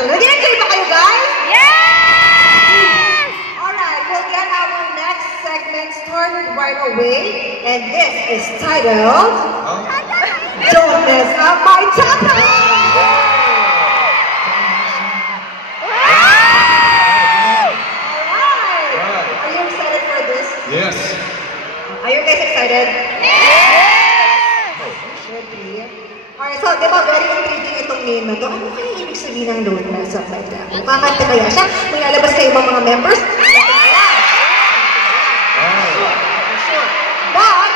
talaga. Nag-enjoy ba kayo, guys? Yes! Alright, we'll get our next segment started right away. And this is titled... Don't Mess Up My Taco! Are you excited for this? Yes. Are you guys excited? Should be. Alright, so di ba very intriguing itong name na to? Ano kaya ibig sabihin ng Don't Mess Up My Taco? Kakanta kaya siya? May lalabas kayo ibang mga members? But,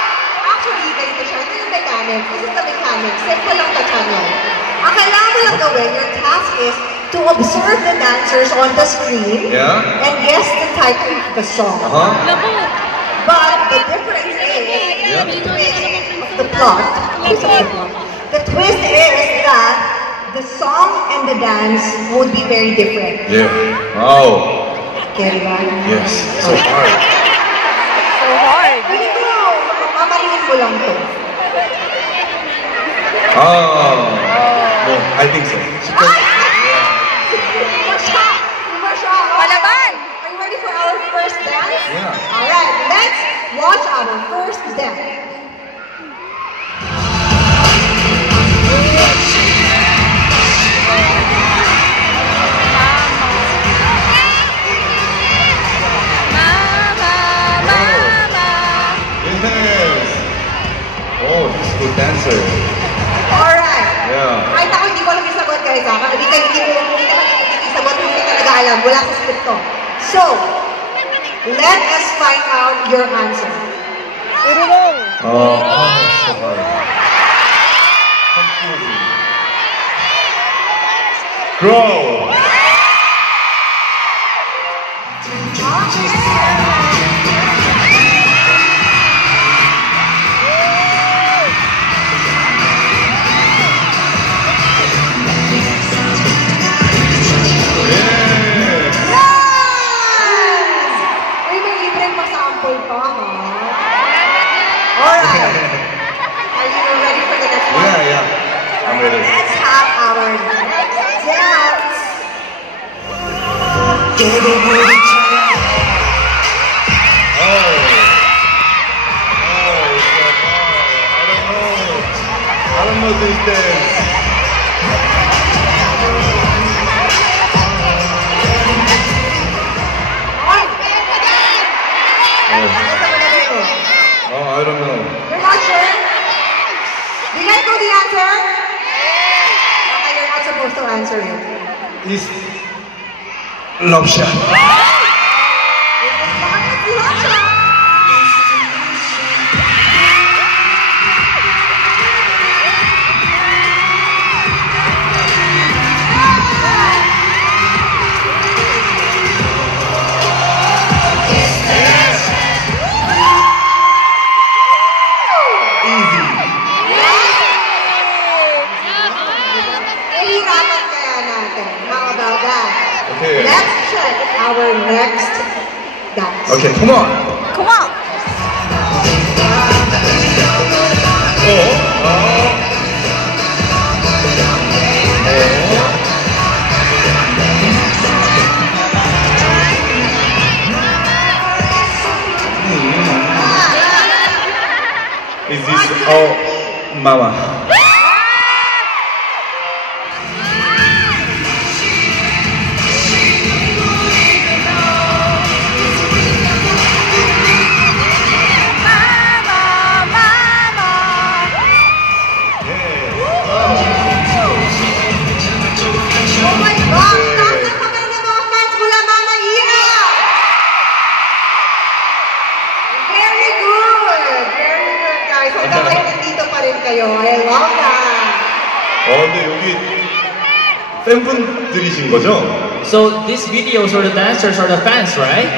actually, ganito siya. Ito yung mechanics. This is the mechanics. Simple lang the channel. Ang kailangan mo lang gawin, your task is to observe the dancers on the screen and guess the title of the song. But the difference is the twist of the plot. The twist is that the song and the dance would be very different. Yeah. Oh. Okay, right? Yes. So hard. So hard. Hindi ko, mamaliin mo lang to. Oh. No, I think so. Palaban! Are you ready for our first dance? Yeah. Alright, let's watch our first dance. Yes. Oh, he's a good dancer. Alright. Yeah. Kahit ako hindi ko alam yung sagot, guys. Hindi naman sagot, hindi talaga alam. Wala sa script to. So, let us find out your answer. Oh, so hard. Confusing. Grow. Let's have our next dance. I don't know this dance. Oh, I don't know. You're not sure? Do you guys know the answer? Okay, you're not supposed to answer it. It's Love Shot. It's Love Shot. Okay. Let's check our next dance. Okay, come on. Come on! Is this oh mama? kayo. I love that. 근데 여기 팬분들이신 거죠? So these videos or the dancers are the fans, right?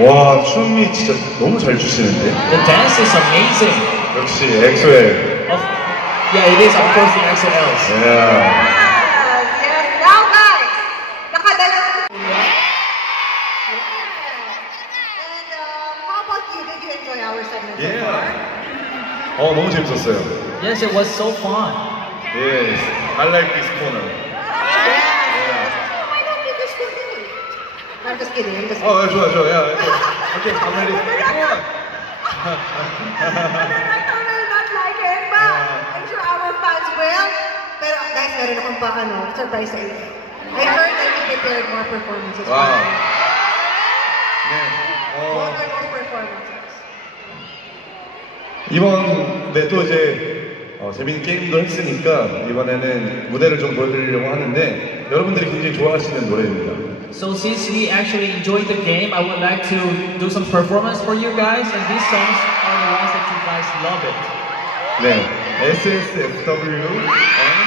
와, 춤이 진짜 너무 잘 추시는데? The dance is amazing. 역시 엑소엘. Yeah, it is of course the XLs. Yeah. Yes. Now guys, nakadala. And how about you? Did you enjoy our segment so far? 너무 재밌었어요. Yes, it was so fun. Yes, I like this corner. I'm just kidding. I'm just kidding. Oh, 좋아. Yeah. Okay, I'm ready. Come on. I know you're not like it, but I'm sure our fans will. Pero guys, meron akong surprise sa inyo. I heard that you prepared more performances. Wow. What are those performances? 이번 또 이제 재밌는 게임도 했으니까 이번에는 무대를 좀 보여드리려고 하는데 여러분들이 굉장히 좋아하시는 노래입니다. So since we actually enjoyed the game, I would like to do some performance for you guys, and these songs are the ones that you guys love it. 네, SSFW and